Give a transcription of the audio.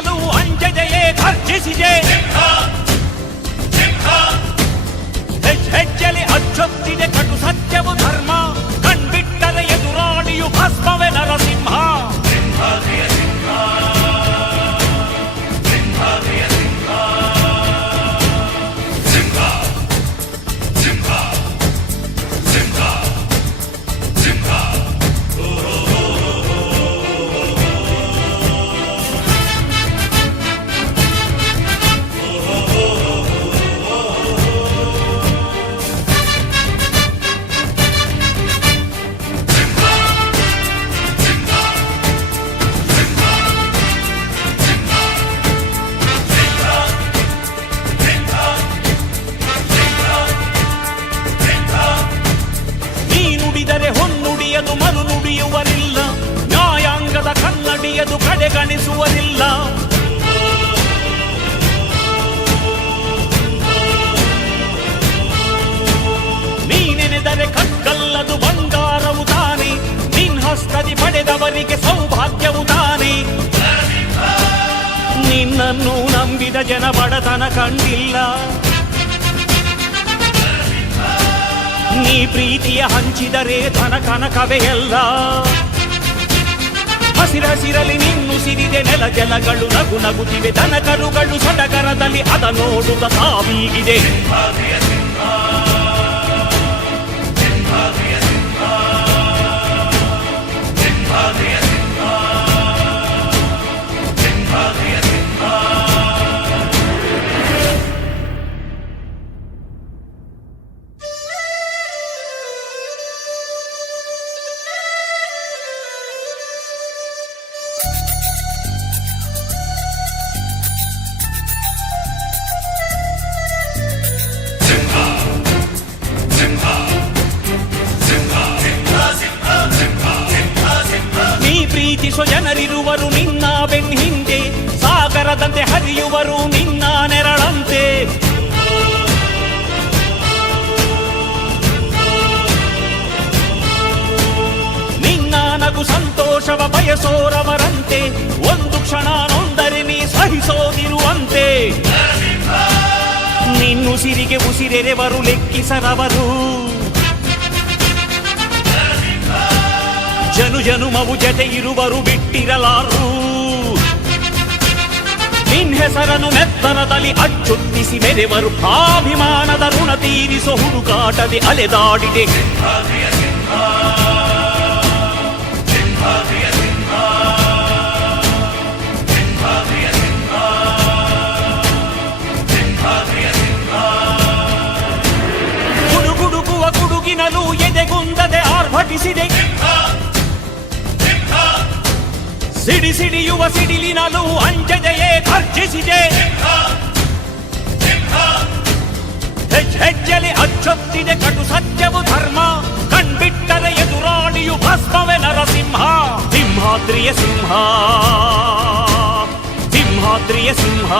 ಸಿಡಿಲಿನಲು ಅಂಜದೆಯೇ ಘರ್ಜಿಸಿದೆ. ಹೆಜ್ಜೆಲಿ ಅಚ್ಚೊತ್ತಿದೆ ಕಟು ಸತ್ಯವು ಧರ್ಮ, ಕಣ್ಬಿಟ್ಟರೆ ಎದುರಾಳಿಯು ಭಸ್ಮವೇ ನರಸಿಂಹ. ಹೊನ್ನುಡಿಯದು ಮರು ನುಡಿಯುವರಿಲ್ಲ, ನ್ಯಾಯಾಂಗದ ಕನ್ನಡಿಯದು ಕಡೆಗಣಿಸುವರಿಲ್ಲ. ನೀನೆನೆದರೆ ಕಗ್ಗಲ್ಲದು ಬಂಗಾರವು ತಾನೆ, ನಿನ್ಹಸ್ತದಿ ಪಡೆದವರಿಗೆ ಸೌಭಾಗ್ಯವು ತಾನೆ. ನಿನ್ನನ್ನು ನಂಬಿದ ಜನ ಬಡತನ ಕಂಡಿಲ್ಲ, ನೀ ಪ್ರೀತಿಯ ಹಂಚಿದರೆ ಧನ ಕನಕವೇ ಎಲ್ಲ. ಹಸಿರಸಿರಲಿ ನಿನ್ನು ಸಿರಿದೆ ನೆಲ ಜಲಗಳು ನಗು ನಗುತ್ತಿವೆ, ದನ ಕರುಗಳು ಸಡಗರದಲ್ಲಿ ಅದ ನೋಡುತ್ತ ತಾವೀಗಿದೆ. ಪ್ರೀತಿಸೋ ಜನರಿರುವರು ನಿನ್ನ ಬೆನ್ ಹಿಂದೆ, ಸಾಗರದಂತೆ ಹರಿಯುವರು ನಿನ್ನ ನೆರಳಂತೆ. ನಿನ್ನ ನಗು ಸಂತೋಷವ ಬಯಸೋರವರಂತೆ, ಒಂದು ಕ್ಷಣ ನೊಂದರೆ ನೀ ಸಹಿಸೋದಿರುವಂತೆ. ನಿನ್ನುಸಿರಿಗೆ ಉಸಿರೆರೆವರು ಲೆಕ್ಕಿಸರವರು, ಜನು ಜನುಮವು ಜತೆ ಇರುವರು ಬಿಟ್ಟಿರಲಾರು. ನಿನ್ ಹೆಸರನ್ನು ನೆತ್ತರದಲ್ಲಿ ಅಚ್ಚೊತ್ತಿಸಿ ಮೆರೆವರು, ಅಭಿಮಾನದ ಋಣ ತೀರಿಸೋ ಹುಡುಕಾಟದೆ ಅಲೆದಾಡಿದೆ. ಗುಡುಗುಡುಗುವ ಗುಡುಗಿನಲು ಎದೆಗುಂದದೆ ಆರ್ಭಟಿಸಿದೆ, ಸಿಡಿ ಸಿಡಿಯುವ ಸಿಡಿಲಿನಲು ಅಂಜದೆಯೇ ಘರ್ಜಿಸಿದೆ. ಹೆಜ್ಜೆಲಿ ಅಚ್ಚೊತ್ತಿದೆ ಕಟು ಸತ್ಯವು ಧರ್ಮ, ಕಣ್ಬಿಟ್ಟರೆ ಎದುರಾಳಿಯು ಭಸ್ಮವೇ ನರಸಿಂಹ. ಸಿಂಹಾದ್ರಿಯ ಸಿಂಹ, ಸಿಂಹಾದ್ರಿಯ ಸಿಂಹ.